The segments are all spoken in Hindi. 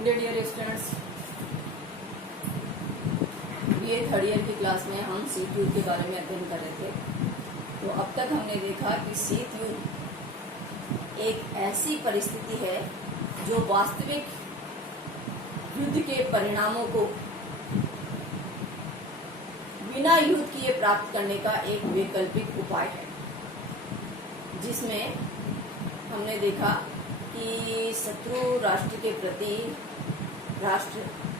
Good day dear students. BA third year की क्लास में हम शीत युद्ध के बारे में अध्ययन कर रहे थे। तो अब तक हमने देखा कि शीत युद्ध एक ऐसी परिस्थिति है जो वास्तविक युद्ध के परिणामों को बिना युद्ध किए प्राप्त करने का एक वैकल्पिक उपाय है, जिसमें हमने देखा कि शत्रु राष्ट्र के प्रति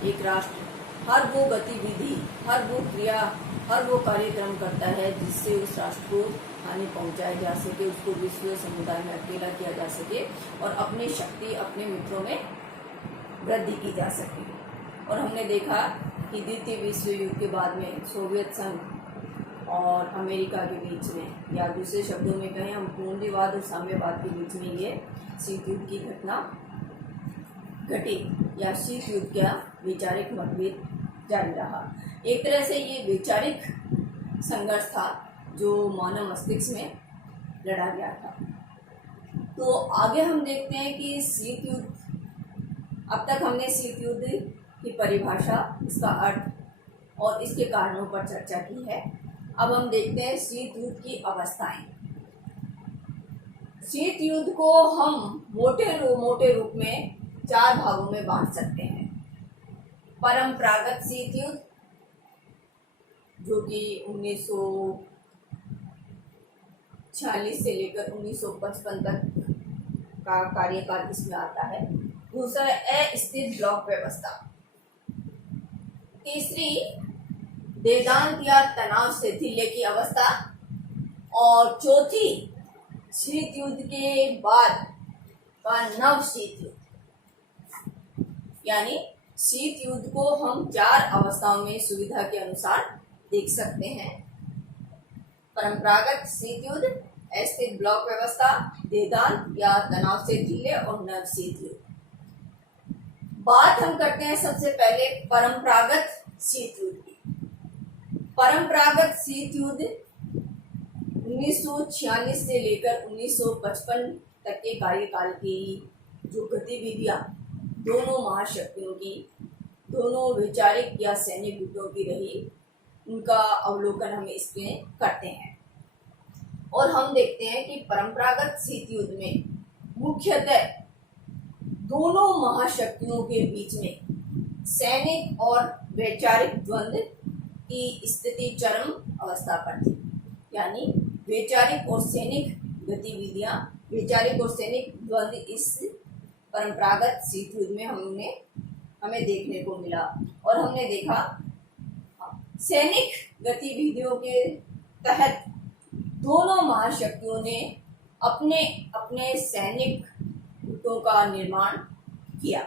एक राष्ट्र हर वो गतिविधि, हर वो क्रिया, हर वो कार्यक्रम करता है जिससे उस राष्ट्र को हानि पहुंचाया जा सके, उसको विश्व समुदाय में अकेला किया जा सके और अपनी शक्ति, अपने मित्रों में वृद्धि की जा सके। और हमने देखा कि द्वितीय विश्व युद्ध के बाद में सोवियत संघ और अमेरिका के बीच में, या दूसरे शब्दों में कहें हम पूंजीवाद और साम्यवाद के बीच में ये शीत युद्ध की घटना घटी, या शीत युद्ध का वैचारिक मतभेद जारी रहा। एक तरह से ये वैचारिक संघर्ष था जो मानव मस्तिष्क में लड़ा गया था। तो आगे हम देखते हैं कि शीत युद्ध, अब तक हमने शीत युद्ध की परिभाषा, इसका अर्थ और इसके कारणों पर चर्चा की है। अब हम देखते हैं शीत युद्ध की अवस्थाएं। शीत युद्ध को हम मोटे रूप में 4 भागों में बांट सकते हैं। परंपरागत शीत युद्ध, जो कि 1946 से लेकर 1955 तक का कार्यकाल इसमें आता है। दूसरा अस्थिर ब्लॉक व्यवस्था। तीसरी वेदांत या तनाव शिथिल्य की अवस्था। और चौथी शीत युद्ध के बाद का नव शीत युद्ध। यानी शीत युद्ध को हम 4 अवस्थाओं में सुविधा के अनुसार देख सकते हैं। परंपरागत शीत युद्ध, अस्थिर ब्लॉक व्यवस्था, वेदांत या तनाव शिथिल्य और नव शीत युद्ध। बात हम करते हैं सबसे पहले परंपरागत शीत युद्ध की। परंपरागत शीत युद्ध 1946 से लेकर 1955 तक के कार्यकाल की जो गतिविधियां दोनों महाशक्तियों की, दोनों वैचारिक या सैनिक गुटों की रही, उनका अवलोकन हम इसमें करते हैं। और हम देखते हैं कि परंपरागत शीत युद्ध में मुख्यतः दोनों महाशक्तियों के बीच में सैनिक और वैचारिक द्वंद्व की स्थिति चरम अवस्था पर थी। यानी वैचारिक और सैनिक गतिविधियां, वैचारिक और सैनिक द्वंद्व इस परंपरागत शीत युद्ध में हमें देखने को मिला। और हमने देखा सैनिक गतिविधियों के तहत दोनों महाशक्तियों ने अपने अपने सैनिक गुटों का निर्माण किया।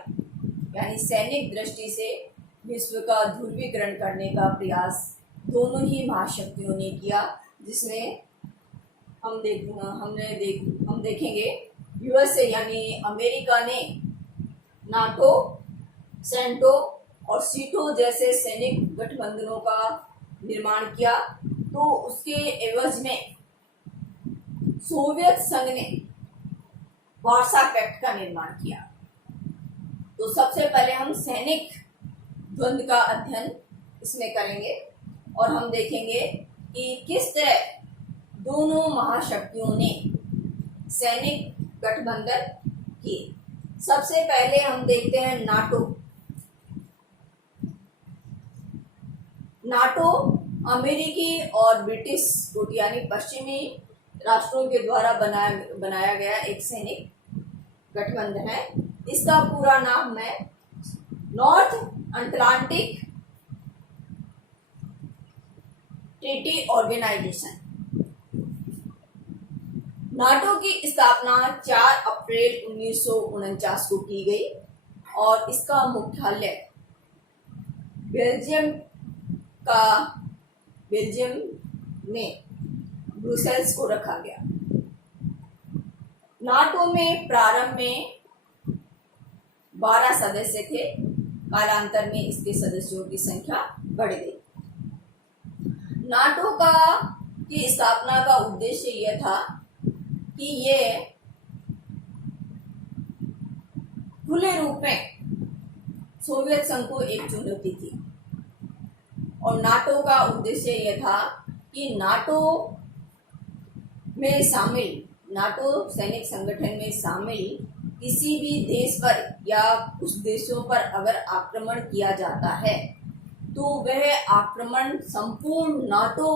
यानी सैनिक दृष्टि से विश्व का ध्रुवीकरण करने का प्रयास दोनों ही महाशक्तियों ने किया, जिसमें हम देखेंगे यूएसए यानी अमेरिका ने नाटो, सेंटो और सीटो जैसे सैनिक गठबंधनों का निर्माण किया। तो उसके एवज में सोवियत संघ ने वार्सा पैक्ट का निर्माण किया। तो सबसे पहले हम सैनिक द्वंद्व का अध्ययन इसमें करेंगे और हम देखेंगे कि किस तरह दोनों महाशक्तियों ने सैनिक गठबंधन किए। सबसे पहले हम देखते हैं नाटो। नाटो अमेरिकी और ब्रिटिश गुट यानी पश्चिमी राष्ट्रों के द्वारा बनाया गया एक सैनिक गठबंधन है। इसका पूरा नाम है North Atlantic Treaty Organization. NATO की स्थापना 4 अप्रैल 1949 को की गई और इसका मुख्यालय बेल्जियम में ब्रुसेल्स को रखा गया। नाटो में प्रारंभ में 12 सदस्य थे। कालांतर में इसके सदस्यों की संख्या बढ़ गई। नाटो की स्थापना का उद्देश्य यह था कि ये खुले रूप में सोवियत संघ को एक चुनौती थी और नाटो का उद्देश्य यह था कि नाटो सैनिक संगठन में शामिल किसी भी देश पर या कुछ देशों पर अगर आक्रमण किया जाता है तो वह आक्रमण संपूर्ण नाटो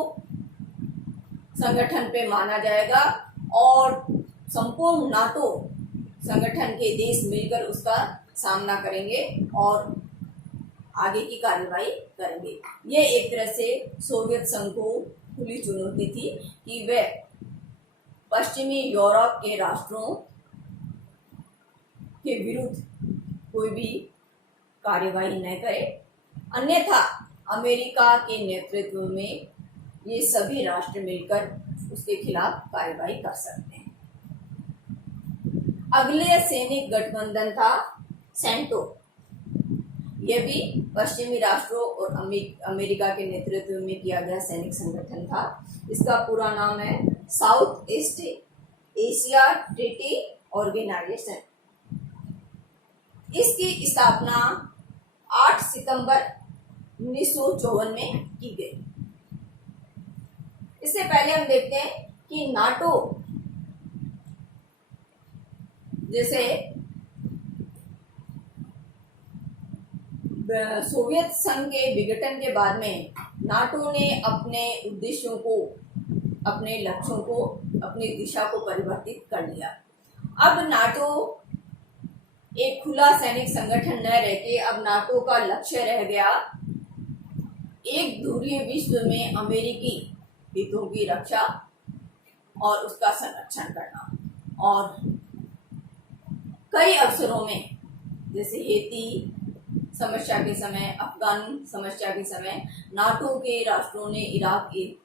संगठन पे माना जाएगा और संपूर्ण नाटो संगठन के देश मिलकर उसका सामना करेंगे और आगे की कार्रवाई करेंगे। ये एक तरह से सोवियत संघ को खुली चुनौती थी कि वह पश्चिमी यूरोप के राष्ट्रों के विरुद्ध कोई भी कार्रवाई न करे, अन्यथा अमेरिका के नेतृत्व में ये सभी राष्ट्र मिलकर उसके खिलाफ कार्रवाई कर सकते हैं। अगले सैनिक गठबंधन था सेंटो। यह भी पश्चिमी राष्ट्रों और अमेरिका के नेतृत्व में किया गया सैनिक संगठन था। इसका पूरा नाम है South East Asia Treaty Organization. इसकी स्थापना 8 सितंबर 1954 में की गई। इससे पहले हम देखते हैं कि नाटो जैसे सोवियत संघ के विघटन के बाद में नाटो ने अपने उद्देश्यों को, अपने लक्ष्यों को, अपनी दिशा को परिवर्तित कर लिया। अब नाटो एक खुला सैनिक संगठन न रह के अब नाटो का लक्ष्य रह गया एक ध्रुवीय विश्व में अमेरिकी हितों की रक्षा और उसका संरक्षण करना। और कई अवसरों में जैसे हेती समस्या के समय, अफगान समस्या के समय, नाटो के राष्ट्रों ने, इराक की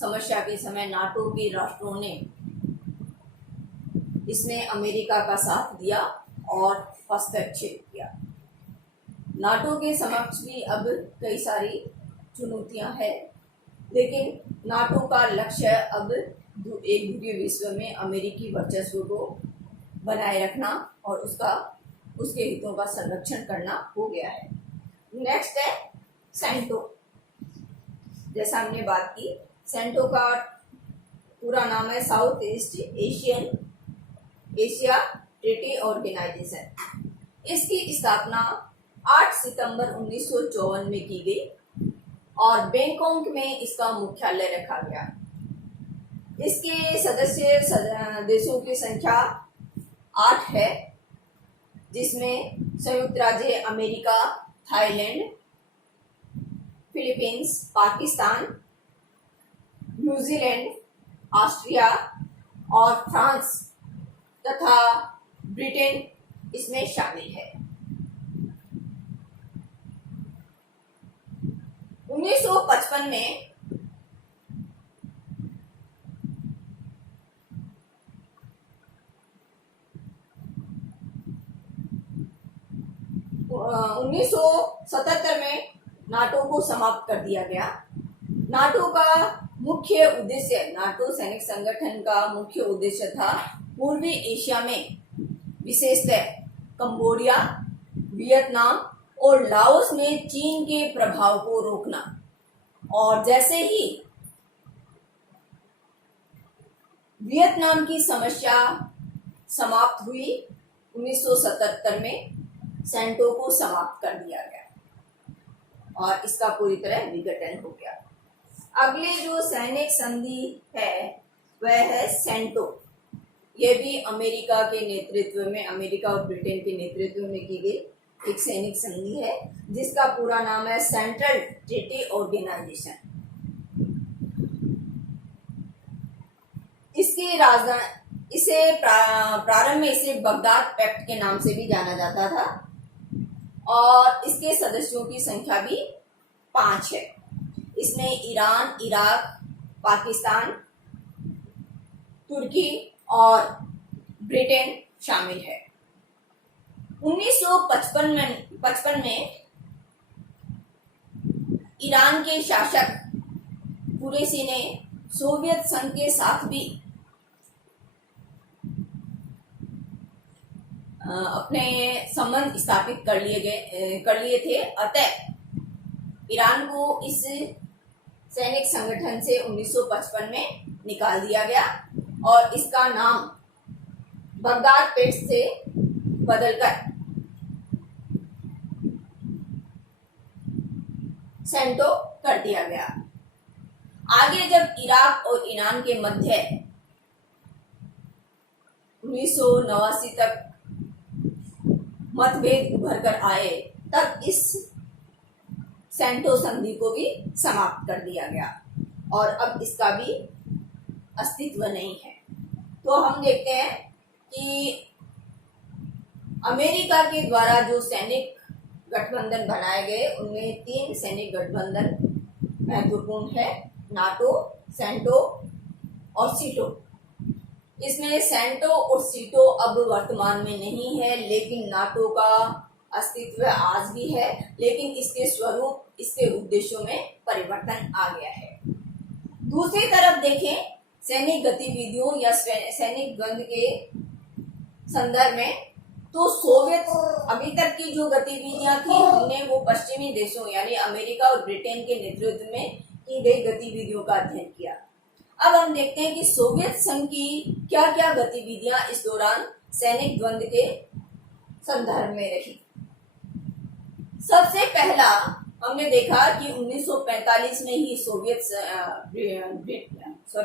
समस्या के समय नाटो के राष्ट्रों ने इसमें अमेरिका का साथ दिया और हस्तक्षेप किया। नाटो के समक्ष भी अब कई सारी चुनौतियां हैं, लेकिन नाटो का लक्ष्य अब एक ध्रुवीय विश्व में अमेरिकी वर्चस्व को बनाए रखना और उसके हितों का संरक्षण करना हो गया है। नेक्स्ट है सेंटो। जैसा हमने बात की, सेंटो का पूरा नाम है South East Asia Treaty Organization. इसकी स्थापना 8 सितंबर 1954 में की गई और बैंकॉक में इसका मुख्यालय रखा गया। इसके सदस्य देशों की संख्या 8 है, जिसमें संयुक्त राज्य America, Thailand, Philippines, Pakistan, New Zealand, Austria और फ्रांस तथा ब्रिटेन इसमें शामिल है। 1955 में में नाटो को समाप्त कर दिया गया। नाटो का मुख्य उद्देश्य, नाटो सैनिक संगठन का मुख्य उद्देश्य था पूर्वी एशिया में विशेषतः कंबोडिया, वियतनाम और लाओस में चीन के प्रभाव को रोकना। और जैसे ही वियतनाम की समस्या समाप्त हुई 1977 में सेंटो को समाप्त कर दिया गया और इसका पूरी तरह विघटन हो गया। अगले जो सैनिक संधि है वह है सेंटो। यह भी अमेरिका के नेतृत्व में, अमेरिका और ब्रिटेन के नेतृत्व में की गई एक सैनिक संधि है, जिसका पूरा नाम है सेंट्रल ट्रीटी ऑर्गेनाइजेशन। इसकी राजधानी, प्रारंभ में इसे बगदाद पैक्ट के नाम से भी जाना जाता था और इसके सदस्यों की संख्या भी 5 है। इसमें ईरान, इराक, पाकिस्तान, तुर्की और ब्रिटेन शामिल है। 1955 में ईरान के शासक कुरैशी ने सोवियत संघ के साथ भी अपने संबंध स्थापित कर लिए थे। अतः ईरान को इस सैनिक संगठन से 1955 में निकाल दिया गया और इसका नाम बगदाद पेट से बदलकर सेंटो कर दिया गया। आगे जब इराक और ईरान के मध्य 1989 तक मतभेद उभर कर आए, तब इस सेंटो संधि को भी समाप्त कर दिया गया और अब इसका भी अस्तित्व नहीं है। तो हम देखते हैं कि अमेरिका के द्वारा जो सैनिक गठबंधन बनाए गए, उनमें 3 सैनिक गठबंधन महत्वपूर्ण है: नाटो, सेंटो और सीटो। इसमें सेंटो और सीटो अब वर्तमान में नहीं है, लेकिन नाटो का अस्तित्व आज भी है, लेकिन इसके स्वरूप, इसके उद्देश्यों में परिवर्तन आ गया है। दूसरी तरफ देखें, सैनिक गतिविधियों या सैनिक द्वंद्व के संदर्भ में, तो सोवियत अभी तक की जो गतिविधियां थी, हमने वो पश्चिमी देशों यानी अमेरिका और ब्रिटेन के नेतृत्व में की गई गतिविधियों का अध्ययन किया। अब हम देखते हैं कि सोवियत संघ की क्या क्या गतिविधियां इस दौरान सैनिक द्वंद्व के संदर्भ में रही। सबसे पहला हमने देखा कि 1945 में ही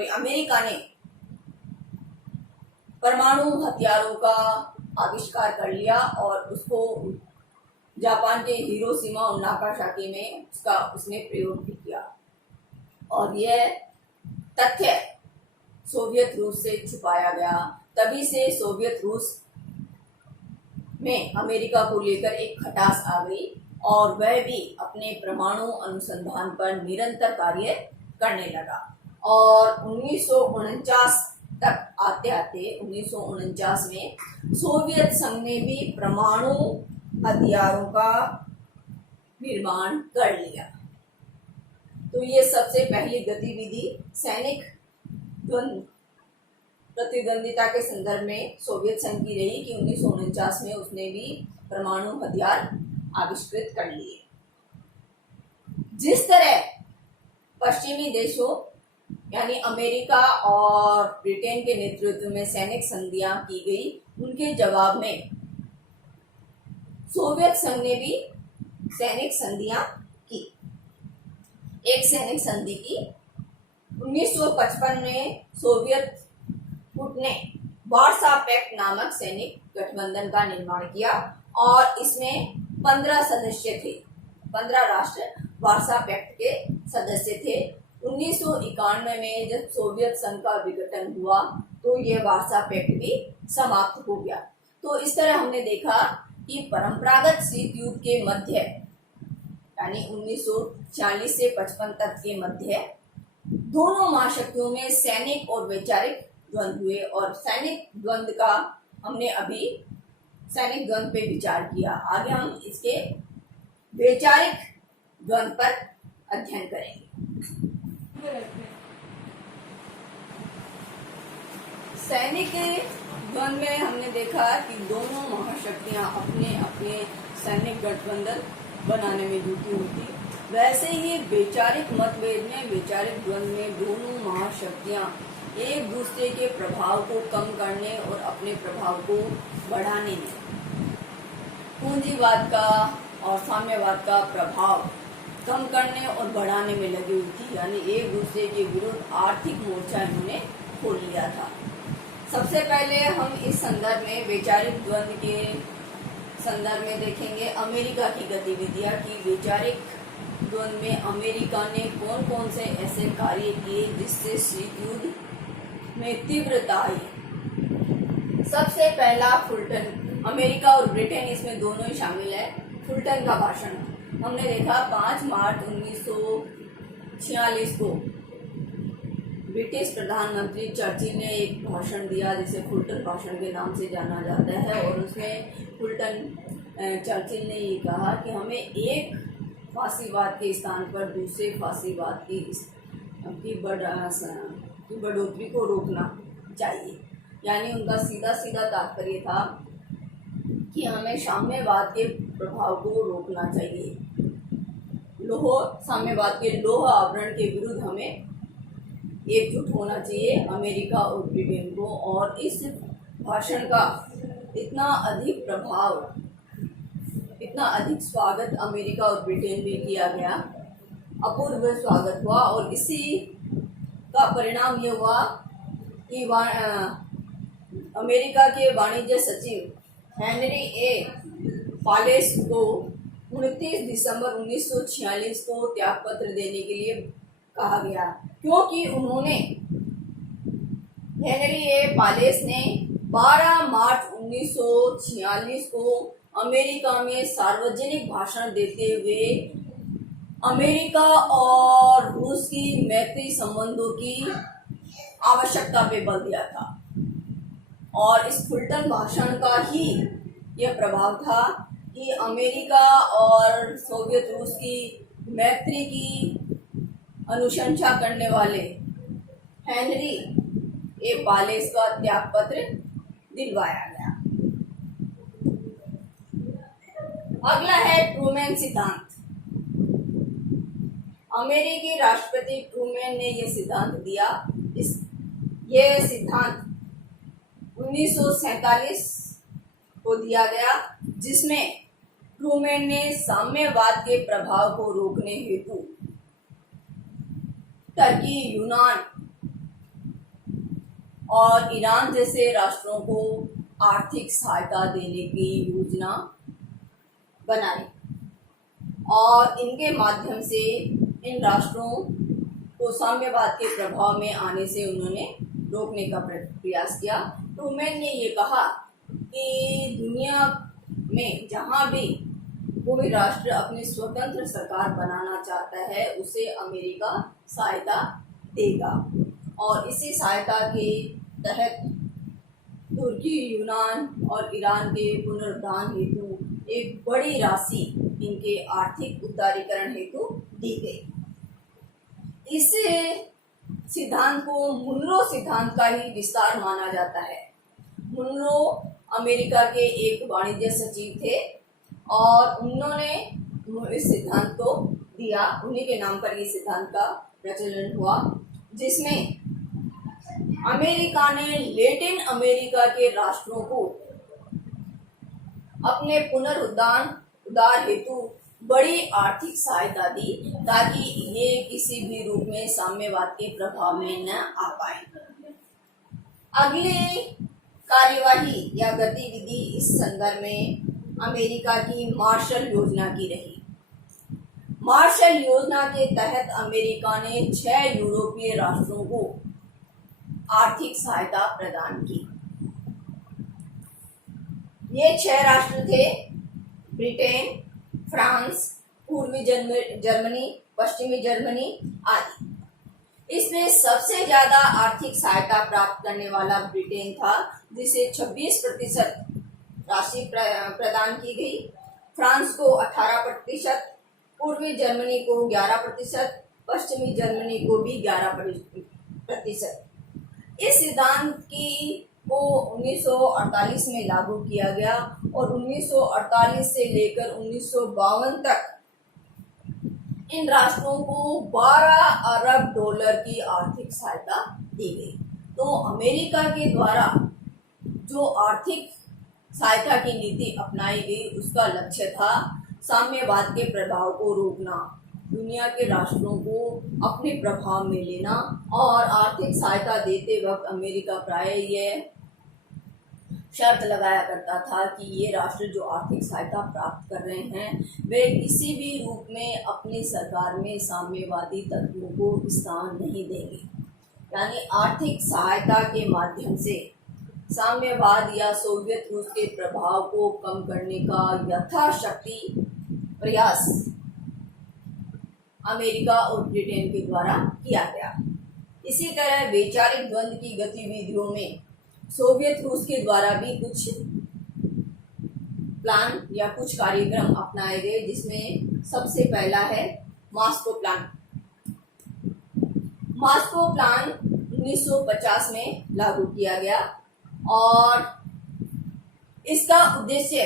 अमेरिका ने परमाणु हथियारों का आविष्कार कर लिया और उसको जापान के हिरोशिमा और नागासाकी में उसने प्रयोग भी किया। और यह तथ्य सोवियत रूस से छुपाया गया। तभी से सोवियत रूस में अमेरिका को लेकर एक खटास आ गई और वह भी अपने परमाणु अनुसंधान पर निरंतर कार्य करने लगा। और 1949 तक आते आते 1949 में सोवियत संघ ने भी परमाणु हथियारों का निर्माण कर लिया। तो ये सबसे पहली गतिविधि सैनिक प्रतिद्वंदिता के संदर्भ में सोवियत संघ की रही कि 1949 में उसने भी परमाणु हथियार आविष्कृत कर लिए। जिस तरह पश्चिमी देशों यानी अमेरिका और ब्रिटेन के नेतृत्व में सैनिक संधियां की गई, उनके जवाब में सोवियत संघ ने भी सैनिक संधियां की। एक सैनिक संधि की 1955 में सोवियत गुट ने वार्सा पैक्ट नामक सैनिक गठबंधन का निर्माण किया और इसमें 15 सदस्य थे। 15 राष्ट्र वार्सा पैक्ट के सदस्य थे। 1991 में जब सोवियत संघ का विघटन हुआ तो ये वार्सा पैक्ट भी समाप्त हो गया। तो इस तरह हमने देखा कि परंपरागत शीत युद्ध के मध्य यानी 1946 से 55 तक के मध्य दोनों महाशक्तियों में सैनिक और वैचारिक द्वंद्व हुए और सैनिक द्वंद्व का हमने अभी सैनिक द्वंद्व पे विचार किया। आगे हम इसके वैचारिक द्वंद्व पर अध्ययन करेंगे। सैनिक द्वंद्व में हमने देखा कि दोनों महाशक्तियां अपने अपने सैनिक गठबंधन बनाने में जुटी हुई थी। वैसे ही वैचारिक मतभेद में, वैचारिक द्वंद्व में दोनों महाशक्तियां एक दूसरे के प्रभाव को कम करने और अपने प्रभाव को बढ़ाने में, पूंजीवाद का और साम्यवाद का प्रभाव कम करने और बढ़ाने में लगी हुई थी। यानी एक दूसरे के विरुद्ध आर्थिक मोर्चा इन्होंने खोल लिया था। सबसे पहले हम इस संदर्भ में वैचारिक द्वंद्व के संदर्भ में देखेंगे अमेरिका की गतिविधियां कि वैचारिक द्वंद्व में अमेरिका ने कौन कौन से ऐसे कार्य किए जिससे शीत युद्ध में तीव्रता आई। सबसे पहला फुलटन, अमेरिका और ब्रिटेन इसमें दोनों ही शामिल है। फुलटन का भाषण हमने देखा 5 मार्च 1946 को ब्रिटिश प्रधानमंत्री चर्चिल ने एक भाषण दिया जिसे फुलटन भाषण के नाम से जाना जाता है। और उसमें चर्चिल ने ये कहा कि हमें एक फांसीवाद के स्थान पर दूसरे फांसीवाद की बढ़ोतरी को रोकना चाहिए। यानी उनका सीधा सीधा तात्पर्य था कि हमें साम्यवाद के प्रभाव को रोकना चाहिए। साम्यवाद के लोह आवरण के विरुद्ध हमें एकजुट होना चाहिए अमेरिका और ब्रिटेन को। और इस भाषण का इतना अधिक प्रभाव, इतना अधिक स्वागत अमेरिका और ब्रिटेन में किया गया, अपूर्व स्वागत हुआ। और इसी का परिणाम ये हुआ कि अमेरिका के वाणिज्य सचिव हेनरी ए पालेस को 29 दिसंबर 1946 को त्यागपत्र देने के लिए कहा गया, क्योंकि उन्होंने, हेनरी ए पालेस ने 12 मार्च 1946 को अमेरिका में सार्वजनिक भाषण देते हुए अमेरिका और रूस की मैत्री संबंधों की आवश्यकता पे बल दिया था। और इस फुलटन भाषण का ही यह प्रभाव था कि अमेरिका और सोवियत रूस की मैत्री की अनुशंसा करने वाले हेनरी ए पालेस का त्यागपत्र दिलवाया गया। अगला है ट्रूमैन सिद्धांत। अमेरिकी राष्ट्रपति ट्रूमैन ने यह सिद्धांत दिया। यह सिद्धांत 1947 को दिया गया, जिसमें ट्रूमैन ने साम्यवाद के प्रभाव को रोकने हेतु टर्की, यूनान और ईरान जैसे राष्ट्रों को आर्थिक सहायता देने की योजना बनाई और इनके माध्यम से इन राष्ट्रों को साम्यवाद के प्रभाव में आने से उन्होंने रोकने का प्रयास किया। ट्रूमैन ने ये कहा कि दुनिया में जहाँ भी कोई राष्ट्र अपनी स्वतंत्र सरकार बनाना चाहता है उसे अमेरिका सहायता देगा, और इसी सहायता के तहत तुर्की, यूनान और ईरान के पुनरुद्धार हेतु एक बड़ी राशि इनके आर्थिक उदारीकरण हेतु दी गई। इस सिद्धांत को मुनरो सिद्धांत का ही विस्तार माना जाता है। मुनरो अमेरिका के एक वाणिज्य सचिव थे और उन्होंने इस सिद्धांत को दिया, उन्हीं के नाम पर इस सिद्धांत का प्रचलन हुआ, जिसमें अमेरिका ने लैटिन अमेरिका के राष्ट्रों को अपने पुनरुद्धार हेतु बड़ी आर्थिक सहायता दी ताकि ये किसी भी रूप में साम्यवाद के प्रभाव में न आ पाए। अगली कार्यवाही या गतिविधि इस संदर्भ में अमेरिका की मार्शल योजना की रही। मार्शल योजना के तहत अमेरिका ने 6 यूरोपीय राष्ट्रों को आर्थिक सहायता प्रदान की। ये 6 राष्ट्र थे ब्रिटेन, फ्रांस, पूर्वी जर्मनी, पश्चिमी जर्मनी आदि। इसमें सबसे ज्यादा आर्थिक सहायता प्राप्त करने वाला ब्रिटेन था, जिसे 26% राशि प्रदान की गई। फ्रांस को 18%, पूर्वी जर्मनी को 11%, पश्चिमी जर्मनी को भी 11%। इस सिद्धांत को 1948 में लागू किया गया और 1948 से लेकर 1952 तक इन राष्ट्रों को 12 अरब डॉलर की आर्थिक सहायता दी गई। तो अमेरिका के द्वारा जो आर्थिक सहायता की नीति अपनाई गई उसका लक्ष्य था साम्यवाद के प्रभाव को रोकना, दुनिया के राष्ट्रों को अपने प्रभाव में लेना। और आर्थिक सहायता देते वक्त अमेरिका प्राय यह शर्त लगाया करता था कि ये राष्ट्र जो आर्थिक सहायता प्राप्त कर रहे हैं वे किसी भी रूप में अपनी सरकार में साम्यवादी तत्वों को स्थान नहीं देंगे। यानी आर्थिक सहायता के माध्यम से साम्यवाद या सोवियत रूस के प्रभाव को कम करने का यथाशक्ति प्रयास अमेरिका और ब्रिटेन के द्वारा किया गया। इसी तरह वैचारिक द्वंद्व की गतिविधियों में सोवियत रूस के द्वारा भी कुछ प्लान या कुछ कार्यक्रम अपनाए गए, जिसमें सबसे पहला है मॉस्को प्लान। मॉस्को प्लान 1950 में लागू किया गया और इसका उद्देश्य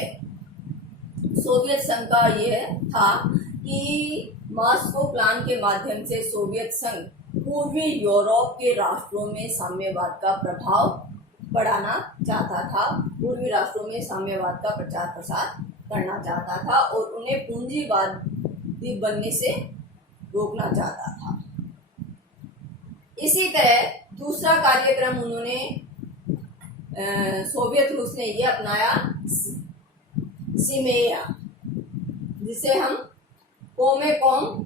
सोवियत संघ का यह था कि मॉस्को प्लान के माध्यम से सोवियत संघ पूर्वी यूरोप के राष्ट्रों में साम्यवाद का प्रभाव बढ़ाना चाहता था, पूर्वी राष्ट्रों में साम्यवाद का प्रचार प्रसार करना चाहता था और उन्हें पूंजीवादी बनने से रोकना चाहता था। इसी तरह दूसरा कार्यक्रम उन्होंने सोवियत रूस ने ये अपनाया, सिमेया, जिसे हम कोमेकोम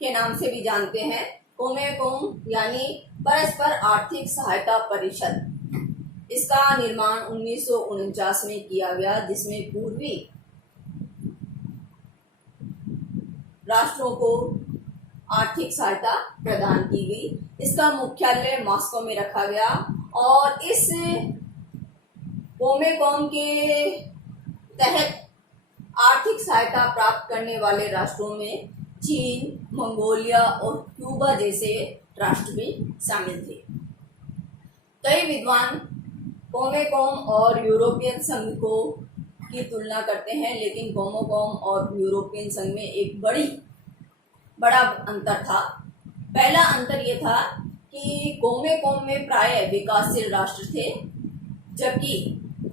के नाम से भी जानते हैं। कोमेकोम यानी परस्पर आर्थिक सहायता परिषद। इसका निर्माण 1949 में किया गया, जिसमें पूर्वी राष्ट्रों को आर्थिक सहायता प्रदान की गई। इसका मुख्यालय मॉस्को में रखा गया और इस कोमेकोम के तहत आर्थिक सहायता प्राप्त करने वाले राष्ट्रों में चीन, मंगोलिया और क्यूबा जैसे राष्ट्र भी शामिल थे। कई विद्वान कोमेकोम और यूरोपियन संघ को की तुलना करते हैं, लेकिन कोमेकोम और यूरोपियन संघ में एक बड़ा अंतर था। पहला अंतर यह था कि कोमेकोम में प्राय विकासशील राष्ट्र थे, जबकि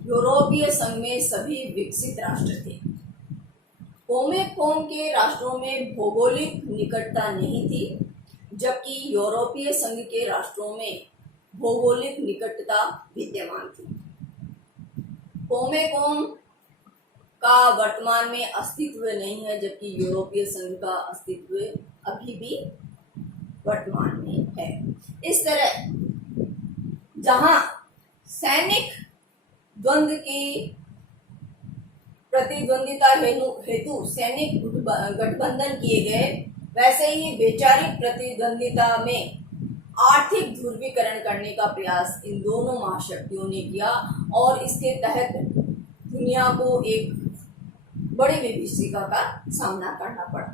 यूरोपीय संघ में सभी विकसित राष्ट्र थे। कोमेकोम के राष्ट्रों में भौगोलिक निकटता नहीं थी, जबकि यूरोपीय संघ के राष्ट्रों में भौगोलिक निकटता विद्यमान थी। कोमेकोम का वर्तमान में अस्तित्व नहीं है, जबकि यूरोपीय संघ का अस्तित्व अभी भी वर्तमान में है। इस तरह जहां सैनिक द्वंद्व की प्रतिद्वंदिता हेतु सैनिक गठबंधन किए गए, वैसे ही वैचारिक प्रतिद्वंदिता में आर्थिक ध्रुवीकरण करने का प्रयास इन दोनों महाशक्तियों ने किया और इसके तहत दुनिया को एक बड़ी विभीषिका का सामना करना पड़ा।